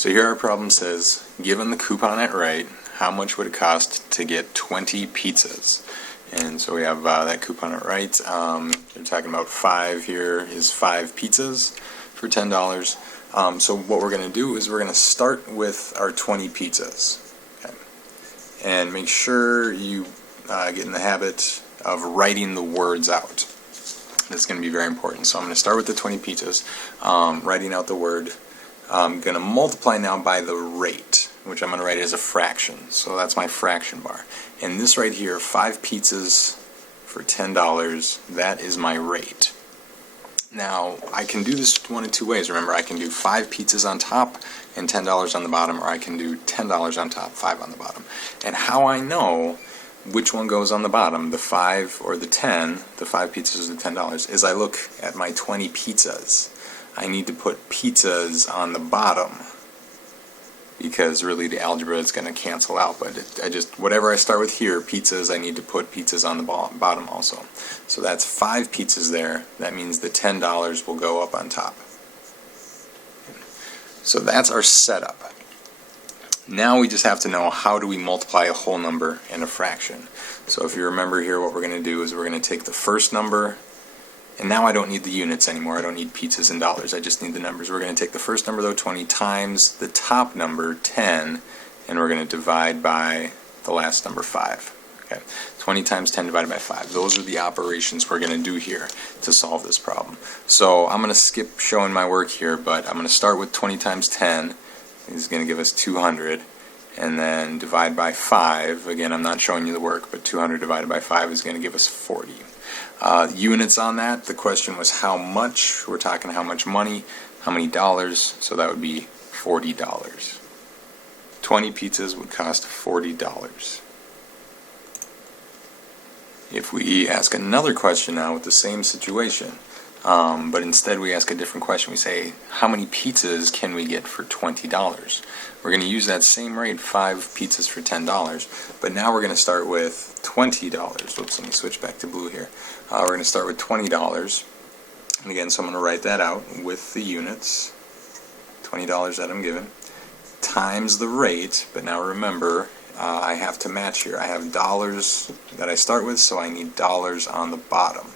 So here our problem says, given the coupon at right, how much would it cost to get 20 pizzas? And so we have that coupon at right. They're talking about 5 here is 5 pizzas for $10. So what we're going to do is we're going to start with our 20 pizzas. Okay. And make sure you get in the habit of writing the words out. That's going to be very important. So I'm going to start with the 20 pizzas, writing out the word. I'm going to multiply now by the rate, which I'm going to write as a fraction. So that's my fraction bar. And this right here, 5 pizzas for $10, that is my rate. Now, I can do this one of two ways. Remember, I can do 5 pizzas on top and $10 on the bottom, or I can do $10 on top, 5 on the bottom. And how I know which one goes on the bottom, the 5 or the 10, the 5 pizzas or the $10, is I look at my 20 pizzas. I need to put pizzas on the bottom because really the algebra is going to cancel out, but whatever I start with here, pizzas, I need to put pizzas on the bottom also. So that's 5 pizzas there. That means the $10 will go up on top. So that's our setup. Now we just have to know, how do we multiply a whole number and a fraction? So if you remember here, what we're going to do is we're going to take the first number, and now I don't need the units anymore. I don't need pizzas and dollars. I just need the numbers. We're going to take the first number, though, 20, times the top number, 10, and we're going to divide by the last number, 5. Okay, 20 times 10 divided by 5. Those are the operations we're going to do here to solve this problem. So I'm going to skip showing my work here, but I'm going to start with 20 times 10. This is going to give us 200, and then divide by 5. Again, I'm not showing you the work, but 200 divided by 5 is going to give us 40. Units on that, the question was how much. We're talking how much money, how many dollars, so that would be $40. 20 pizzas would cost $40. If we ask another question now with the same situation, but instead we ask a different question, we say, how many pizzas can we get for $20? We're going to use that same rate, 5 pizzas for $10, but now we're going to start with $20. Whoops, let me switch back to blue here. We're going to start with $20, and again, so I'm going to write that out with the units, $20 that I'm given, times the rate, but now remember, I have to match here. I have dollars that I start with, so I need dollars on the bottom.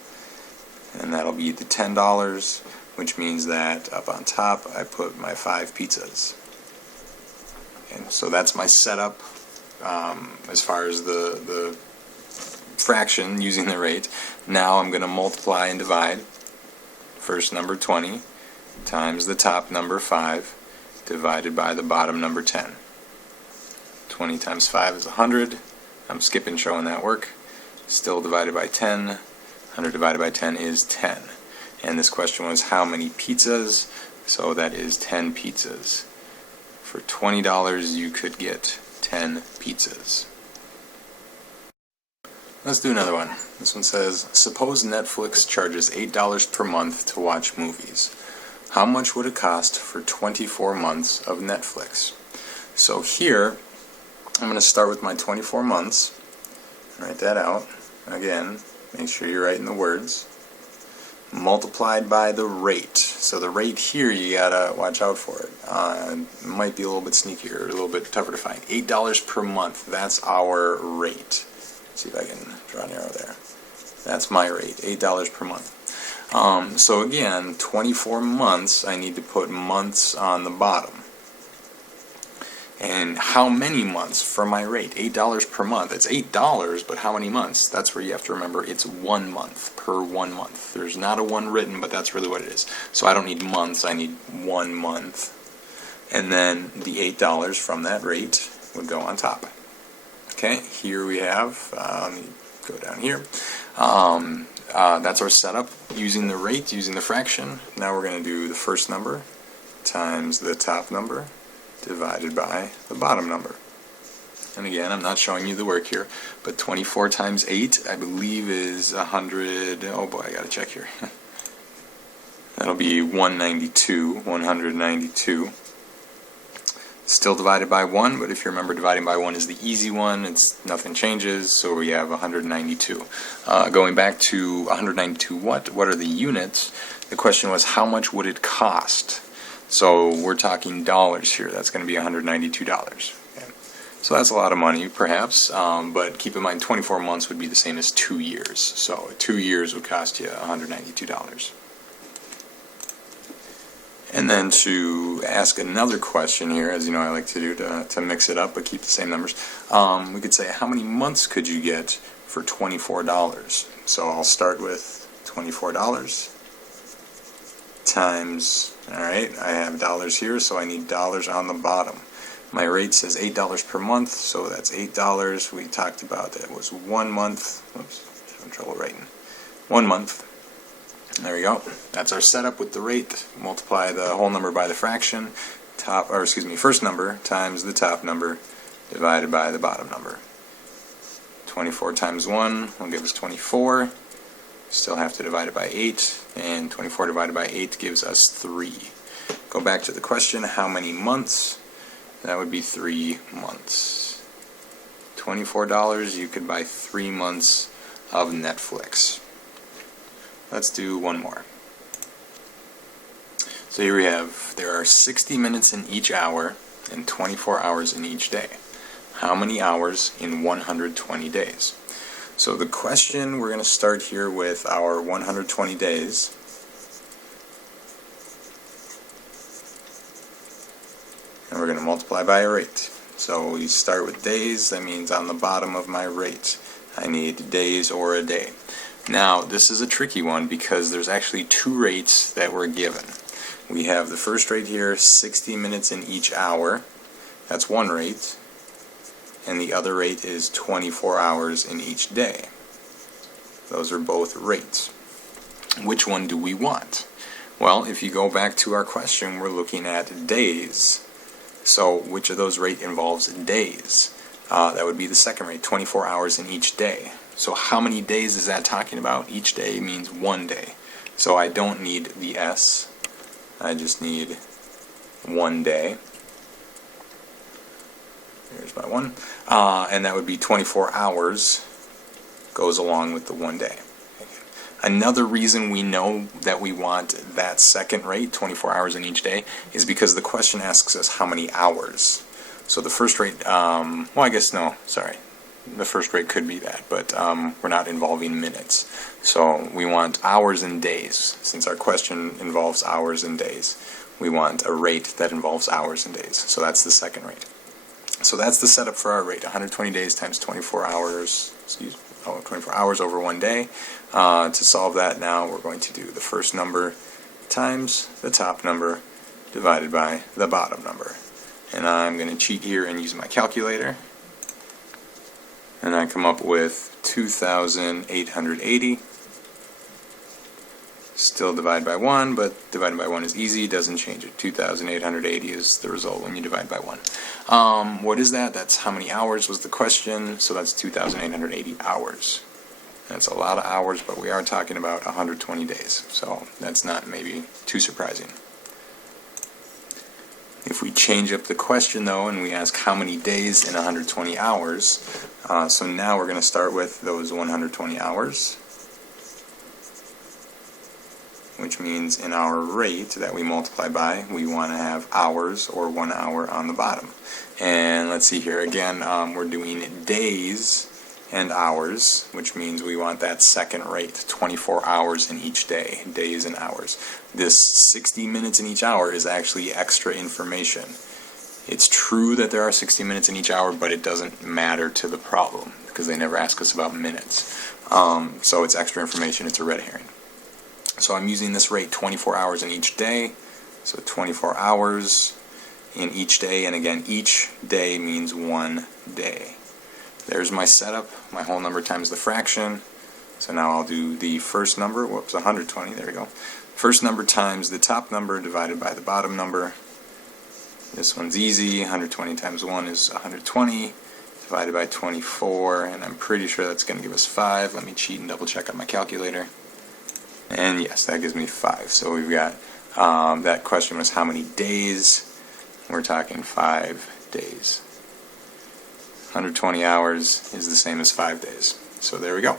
And that'll be the $10, which means that up on top I put my 5 pizzas. And so that's my setup as far as the fraction using the rate. Now I'm going to multiply and divide. First number 20 times the top number 5 divided by the bottom number 10. 20 times 5 is 100. I'm skipping showing that work. Still divided by 10. 100 divided by 10 is 10. And this question was how many pizzas? So that is 10 pizzas. For $20 you could get 10 pizzas. Let's do another one. This one says, suppose Netflix charges $8 per month to watch movies. How much would it cost for 24 months of Netflix? So here, I'm going to start with my 24 months. Write that out. Again, make sure you're writing the words. Multiplied by the rate. So the rate here, you gotta watch out for it. It might be a little bit sneakier, a little bit tougher to find. $8 per month, that's our rate. Let's see if I can draw an arrow there. That's my rate, $8 per month. So again, 24 months, I need to put months on the bottom. And how many months for my rate? $8 per month. It's $8, but how many months? That's where you have to remember it's 1 month per 1 month. There's not a 1 written, but that's really what it is. So I don't need months, I need 1 month. And then the $8 from that rate would go on top. Okay, here we have, let me go down here. That's our setup using the rate, using the fraction. Now we're going to do the first number times the top number divided by the bottom number. And again, I'm not showing you the work here, but 24 times 8, I believe, is 100. Oh boy, I gotta check here. That'll be 192. Still divided by 1, but if you remember, dividing by 1 is the easy one. It's nothing changes, so we have 192. Going back to 192, what are the units? The question was, how much would it cost? So we're talking dollars here. That's going to be $192. Okay. So that's a lot of money, perhaps, but keep in mind 24 months would be the same as 2 years. So 2 years would cost you $192. And then to ask another question here, as you know I like to do to mix it up but keep the same numbers, we could say how many months could you get for $24? So I'll start with $24 times, alright, I have dollars here, so I need dollars on the bottom. My rate says $8 per month, so that's $8. We talked about that was 1 month. Oops, having trouble writing. 1 month. There we go. That's our setup with the rate. Multiply the whole number by the fraction. First number times the top number divided by the bottom number. 24 times 1 will give us 24. Still have to divide it by 8, and 24 divided by 8 gives us 3. Go back to the question, how many months? That would be 3 months. $24, you could buy 3 months of Netflix. Let's do one more. So here we have, there are 60 minutes in each hour and 24 hours in each day. How many hours in 120 days? So the question, we're going to start here with our 120 days. And we're going to multiply by a rate. So we start with days, that means on the bottom of my rate, I need days or a day. Now, this is a tricky one because there's actually 2 rates that we're given. We have the first rate here, 60 minutes in each hour. That's one rate. And the other rate is 24 hours in each day. Those are both rates. Which one do we want? Well, if you go back to our question, we're looking at days. So which of those rate involves days? That would be the second rate, 24 hours in each day. So how many days is that talking about? Each day means 1 day. So I don't need the S. I just need 1 day. Here's my 1. And that would be 24 hours goes along with the 1 day. Another reason we know that we want that second rate, 24 hours in each day, is because the question asks us how many hours. So the first rate, the first rate could be that, but we're not involving minutes. So we want hours and days. Since our question involves hours and days, we want a rate that involves hours and days. So that's the second rate. So that's the setup for our rate, 120 days times 24 hours, 24 hours over 1 day. To solve that now, we're going to do the first number times the top number divided by the bottom number. And I'm going to cheat here and use my calculator. And I come up with 2,880. Still divide by 1, but dividing by 1 is easy, doesn't change it. 2,880 is the result when you divide by 1. What is that? That's how many hours was the question, so that's 2,880 hours. That's a lot of hours, but we are talking about 120 days, so that's not maybe too surprising. If we change up the question, though, and we ask how many days in 120 hours, so now we're going to start with those 120 hours, which means in our rate that we multiply by, we want to have hours or 1 hour on the bottom. And let's see here again, we're doing days and hours, which means we want that second rate, 24 hours in each day, days and hours. This 60 minutes in each hour is actually extra information. It's true that there are 60 minutes in each hour, but it doesn't matter to the problem because they never ask us about minutes. So it's extra information, it's a red herring. So I'm using this rate 24 hours in each day, so 24 hours in each day, and again, each day means 1 day. There's my setup, my whole number times the fraction. So now I'll do the first number, 120, there we go. First number times the top number divided by the bottom number. This one's easy, 120 times 1 is 120, divided by 24, and I'm pretty sure that's going to give us 5. Let me cheat and double check on my calculator. And yes, that gives me 5. So we've got, that question was how many days? We're talking 5 days. 120 hours is the same as 5 days. So there we go.